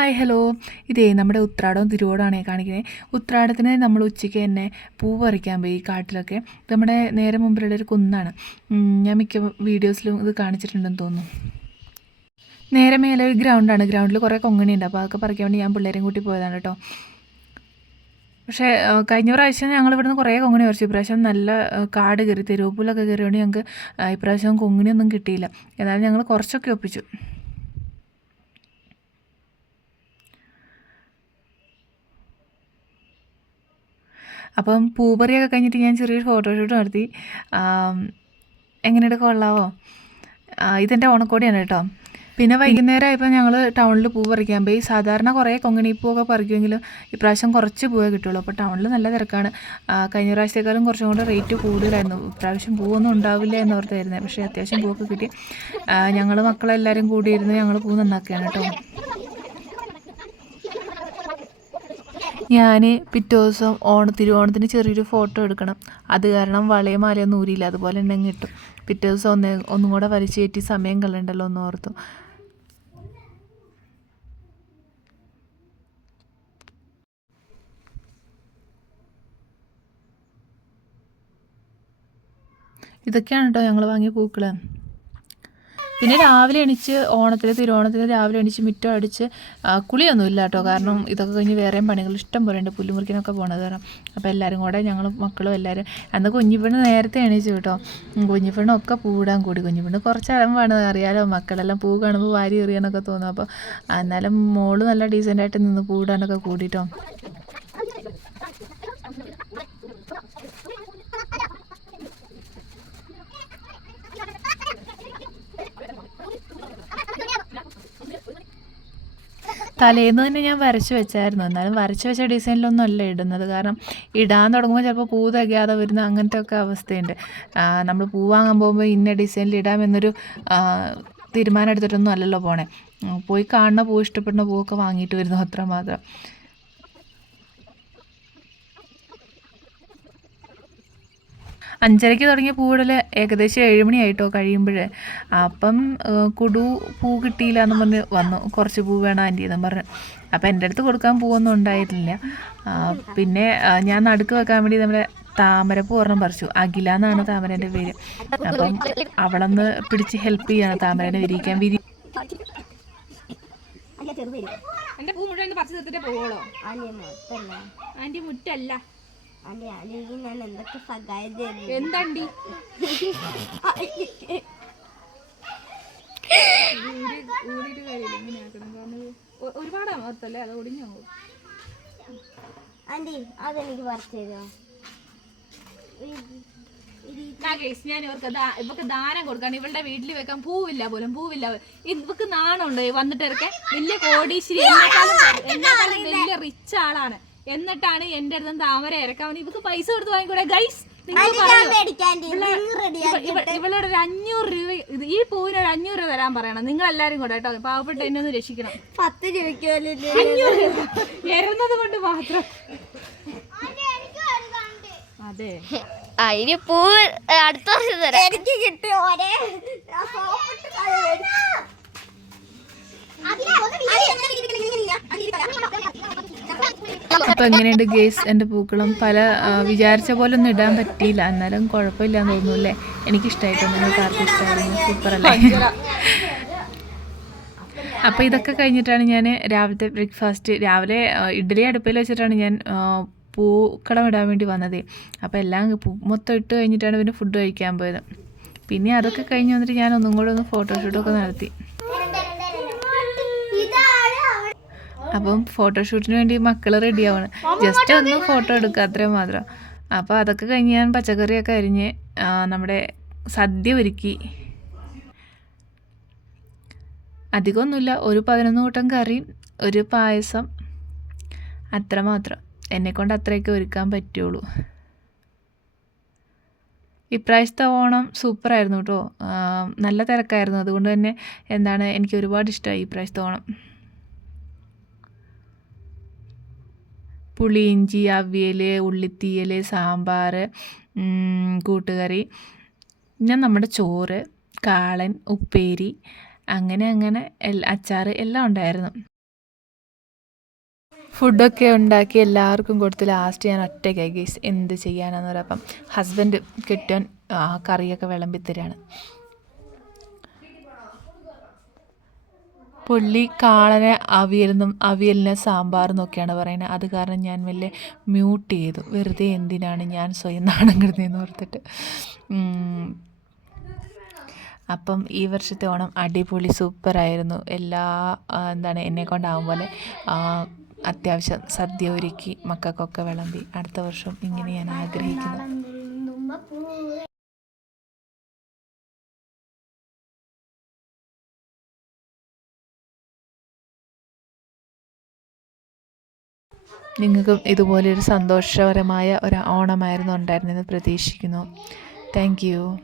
Hi hello. ഇതേ നമ്മുടെ ഉത്രാടവും തിരുവോടമാണ് കാണിക്കുന്നത്. ഉത്രാടത്തിന് നമ്മൾ ഉച്ചയ്ക്ക് തന്നെ പൂ പറിക്കാൻ പോയി കാട്ടിലൊക്കെ. നമ്മുടെ നേരെ മുമ്പിലുള്ള ഒരു കുന്നാണ്. ഞാൻ മിക്ക വീഡിയോസിലും ഇത് കാണിച്ചിട്ടുണ്ടെന്ന് തോന്നുന്നു. നേരെ മേലെ ഒരു ഗ്രൗണ്ടാണ്. ഗ്രൗണ്ടിൽ കുറേ കൊങ്ങണിയുണ്ട്. അപ്പോൾ അതൊക്കെ പറിക്കാൻ വേണ്ടി ഞാൻ പിള്ളേരെയും കൂട്ടി പോയതാണ് കേട്ടോ. പക്ഷേ കഴിഞ്ഞ പ്രാവശ്യം ഞങ്ങൾ ഇവിടുന്ന് കുറേ കൊങ്ങണി പറിച്ചു. ഇപ്രാവശ്യം നല്ല കാട് കയറി തെരുവപ്പൂലൊക്കെ കയറിയോണ്ട് ഞങ്ങൾക്ക് ഇപ്രാവശ്യം കൊങ്ങിണിയൊന്നും കിട്ടിയില്ല. എന്നാലും ഞങ്ങൾ കുറച്ചൊക്കെ ഒപ്പിച്ചു. അപ്പം പൂപറിയൊക്കെ കഴിഞ്ഞിട്ട് ഞാൻ ചെറിയൊരു ഫോട്ടോഷൂട്ട് നടത്തി. എങ്ങനെയുണ്ട്? കൊള്ളാവോ? ഇതെന്റെ ഓണക്കോടിയാണ് കേട്ടോ. പിന്നെ വൈകുന്നേരം ആയപ്പോൾ ഞങ്ങൾ ടൗണിൽ പൂ പറിക്കാൻ പോയി. സാധാരണ കുറേ കൊങ്ങിണി പൂവൊക്കെ പറിക്കുമെങ്കിലും ഇപ്രാവശ്യം കുറച്ച് പൂവേ കിട്ടുള്ളൂ. അപ്പോൾ ടൗണിൽ നല്ല തിരക്കാണ്. കഴിഞ്ഞ പ്രാവശ്യത്തേക്കാളും കുറച്ചും കൂടെ റേറ്റ് കൂടുതലായിരുന്നു. ഇപ്രാവശ്യം പൂവൊന്നും ഉണ്ടാവില്ല എന്ന് ഓർത്തായിരുന്നേ. പക്ഷേ അത്യാവശ്യം പൂവൊക്കെ കിട്ടി. ഞങ്ങൾ മക്കളെല്ലാവരും കൂടിയിരുന്ന് ഞങ്ങൾ പൂ നന്നാക്കുകയാണ് കേട്ടോ. ഞാൻ പിറ്റേ ദിവസം ഓണ തിരുവോണത്തിന് ചെറിയൊരു ഫോട്ടോ എടുക്കണം. അത് കാരണം വളയും മാലയൊന്നും ഊരിയില്ല. അതുപോലെ തന്നെ ഇട്ടു. പിറ്റേ ദിവസം ഒന്ന് ഒന്നും കൂടെ വലിച്ചു കയറ്റി സമയം കളയണ്ടല്ലോ എന്ന് ഓർത്തു. ഇതൊക്കെയാണ് കേട്ടോ ഞങ്ങൾ വാങ്ങിയ പൂക്കൾ പിന്നെ രാവിലെ എണീച്ച് ഓണത്തിന് തിരുവോണത്തിന് രാവിലെ എണീച്ച് മുറ്റം അടിച്ച് കുളിയൊന്നും ഇല്ല കേട്ടോ. കാരണം ഇതൊക്കെ കഴിഞ്ഞ് വേറെയും പണികൾ ഇഷ്ടം പോലെ ഉണ്ട്. പുല്ലുമുറിക്കിനൊക്കെ പോണത് കാരണം. അപ്പോൾ എല്ലാവരും കൂടെ ഞങ്ങൾ മക്കളും എല്ലാവരും അന്ന് കുഞ്ഞിപ്പെണ്ണ് നേരത്തെ എണീച്ചു കേട്ടോ. കുഞ്ഞിപ്പെണ്ണൊക്കെ പൂടാൻ കൂടി. കുഞ്ഞിപ്പെണ്ണ് കുറച്ച് അലമ്പാണ് അറിയാലോ. മക്കളെല്ലാം പൂ കാണുമ്പോൾ വാരി എറിയാനൊക്കെ തോന്നും. അപ്പോൾ എന്നാലും മോൾ നല്ല ഡീസന്റായിട്ട് നിന്ന് പൂടാനൊക്കെ കൂടിട്ടോ. തലേന്ന് തന്നെ ഞാൻ വരച്ചു വെച്ചായിരുന്നു. എന്നാലും വരച്ചു വെച്ച ഡിസൈനിലൊന്നും അല്ല ഇടുന്നത്. കാരണം ഇടാൻ തുടങ്ങുമ്പോൾ ചിലപ്പോൾ പൂ തികയാതെ വരുന്ന അങ്ങനത്തെ ഒക്കെ അവസ്ഥയുണ്ട് നമ്മൾ പൂ വാങ്ങാൻ പോകുമ്പോൾ ഇന്ന ഡിസൈനിൽ ഇടാമെന്നൊരു തീരുമാനം എടുത്തിട്ടൊന്നും അല്ലല്ലോ പോണേ. പോയി കാണുന്ന പൂ ഇഷ്ടപ്പെടുന്ന പൂവൊക്കെ വാങ്ങിയിട്ട് വരുന്നു അത്ര അഞ്ചരയ്ക്ക് തുടങ്ങിയ പൂവിടൽ ഏകദേശം ഏഴുമണിയായിട്ടോ കഴിയുമ്പോൾ അപ്പം കുടു പൂ കിട്ടിയില്ല എന്ന് പറഞ്ഞ് വന്നു. കുറച്ച് പൂ വേണം ആന്റി എന്നും പറഞ്ഞു. അപ്പം എന്റെ അടുത്ത് കൊടുക്കാൻ പൂവൊന്നും ഉണ്ടായിട്ടില്ല. പിന്നെ ഞാൻ നടുക്ക് വെക്കാൻ വേണ്ടി നമ്മുടെ താമരപ്പൂ ഒരെണ്ണം പറിച്ചു. അഖില എന്നാണ് താമരേന്റെ പേര്. അപ്പം അവളൊന്ന് പിടിച്ച് ഹെൽപ്പ് ചെയ്യാണ് താമരേനെ വിരിയിക്കാൻ. വിരി എന്റെ പൂ മുഴുവൻ പറിച്ചു തീർത്തിട്ടേ പോവുള്ളോ ആന്റി മുറ്റല്ല. അല്ലെങ്കിൽ ഞാൻ എന്തൊക്കെ സഹായം തരും എന്തണ്ടി? ഊരിട്ട് കാര്യമില്ല ഇങ്ങനെ ആക്കണം. കാരണം ഒ- ഒരുപാട് അമർത്തല്ലേ? അത് ഒടിഞ്ഞു പോകും. ആന്റി അതെനിക്ക് പറിച്ചു തരുമോ? ഞാൻ ഇവർക്ക് ഇവർക്ക് ദാനം കൊടുക്കാൻ ഇവളുടെ വീട്ടിൽ വെക്കാൻ പൂവില്ല പോലും പൂവില്ല. ഇവക്ക് നാണുണ്ട്? വന്നിട്ട് ഇറക്കാൻ വലിയ കോടീശ്വരി വലിയ റിച്ച് ആളാണ്. എന്നിട്ടാണ് എന്റെ അടുത്ത് താമര ഇറക്കാൻ ഇവക്ക് പൈസ കൊടുത്ത് വാങ്ങിക്കൂടെ? ഗൈസ് ഇവളോട് ഒരു അഞ്ഞൂറ് രൂപ ഈ പൂവിന് ഒരു അഞ്ഞൂറ് രൂപ തരാൻ പറയണം. നിങ്ങൾ എല്ലാരും കൂടെ കേട്ടോ. പാവപ്പെട്ട എന്നെ ഒന്ന് രക്ഷിക്കണം. പത്ത് രൂപയ്ക്ക് അഞ്ഞൂറ് രൂപ. എരുന്നത് കൊണ്ട് മാത്രം. അതെ അതിന് പൂ അടുത്ത വർഷം തരാം. എനിക്ക് കിട്ടിയ ഒരേ അപ്പോൾ എങ്ങനെയുണ്ട് ഗേസ് എന്റെ പൂക്കളും? പല വിചാരിച്ച പോലെ ഒന്നും ഇടാൻ പറ്റിയില്ല. എന്നാലും കുഴപ്പമില്ല എന്ന് തോന്നുന്നു അല്ലേ? എനിക്കിഷ്ടമായിട്ടുണ്ട് നിങ്ങൾക്ക് ആർക്കും ഇഷ്ടമായിരുന്നു സൂപ്പർ അല്ലേ അപ്പോൾ ഇതൊക്കെ കഴിഞ്ഞിട്ടാണ് ഞാൻ രാവിലത്തെ ബ്രേക്ക്ഫാസ്റ്റ് രാവിലെ ഇഡ്ഡലി അടുപ്പിൽ വെച്ചിട്ടാണ് ഞാൻ പൂക്കളം ഇടാൻ വേണ്ടി വന്നത്. അപ്പോൾ എല്ലാം പൂ മൊത്തം ഇട്ട് കഴിഞ്ഞിട്ടാണ് പിന്നെ ഫുഡ് കഴിക്കാൻ പോയത്. പിന്നെ അതൊക്കെ കഴിഞ്ഞ് വന്നിട്ട് ഞാൻ ഒന്നും കൂടെ ഒന്ന് ഫോട്ടോഷൂട്ടൊക്കെ നടത്തി. അപ്പം ഫോട്ടോഷൂട്ടിന് വേണ്ടി മക്കൾ ആവണം. ജസ്റ്റ് ഒന്ന് ഫോട്ടോ എടുക്കുക അത്രയും മാത്രം. അപ്പോൾ അതൊക്കെ കഴിഞ്ഞ് ഞാൻ പച്ചക്കറിയൊക്കെ അരിഞ്ഞ് നമ്മുടെ സദ്യ ഒരുക്കി. അധികമൊന്നുമില്ല ഒരു പതിനൊന്ന് കൂട്ടം കറി ഒരു പായസം. അത്രമാത്രം എന്നെക്കൊണ്ട് അത്രയൊക്കെ ഒരുക്കാൻ പറ്റുള്ളൂ. ഇപ്രാവശ്യത്തെ ഓണം സൂപ്പറായിരുന്നു കേട്ടോ. നല്ല തിരക്കായിരുന്നു. അതുകൊണ്ട് തന്നെ എന്താണ് എനിക്ക് ഒരുപാട് ഇഷ്ടമായി ഇപ്രാവശ്യത്തെ ഓണം. പുളിയിഞ്ചി അവിയൽ ഉള്ളിത്തീയൽ സാമ്പാർ കൂട്ടുകറി പിന്നെ നമ്മുടെ ചോറ് കാളൻ ഉപ്പേരി അങ്ങനെ അങ്ങനെ അച്ചാർ എല്ലാം ഉണ്ടായിരുന്നു. ഫുഡൊക്കെ ഉണ്ടാക്കി എല്ലാവർക്കും കൊടുത്ത് ലാസ്റ്റ് ഞാൻ ഒറ്റയ്ക്കായി ഗൈസ് എന്ത് ചെയ്യാനാന്ന് പറയാം അപ്പം ഹസ്ബൻഡ് കെട്ടിയൻ കറിയൊക്കെ വിളമ്പിത്തരാണ് പുള്ളി കാളനെ അവിയലെന്നും അവിയലിനെ സാമ്പാറെന്നൊക്കെയാണ് പറയുന്നത്. അത് കാരണം ഞാൻ വലിയ മ്യൂട്ട് ചെയ്തു. വെറുതെ എന്തിനാണ് ഞാൻ സ്വയം നാണം കിടന്നതെന്ന് ഓർത്തിട്ട്. അപ്പം ഈ വർഷത്തെ ഓണം അടിപൊളി സൂപ്പറായിരുന്നു. എല്ലാ എന്താണ് എന്നെ കൊണ്ടാവും പോലെ അത്യാവശ്യം സദ്യ ഒരുക്കി മക്കൾക്കൊക്കെ വിളമ്പി അടുത്ത വർഷം ഇങ്ങനെ ഞാൻ ആഗ്രഹിക്കുന്നു. നിങ്ങൾക്കും ഇതുപോലൊരു സന്തോഷകരമായ ഒരു ഓണമായിരുന്നു ഉണ്ടായിരുന്നെന്ന് പ്രതീക്ഷിക്കുന്നു. Thank you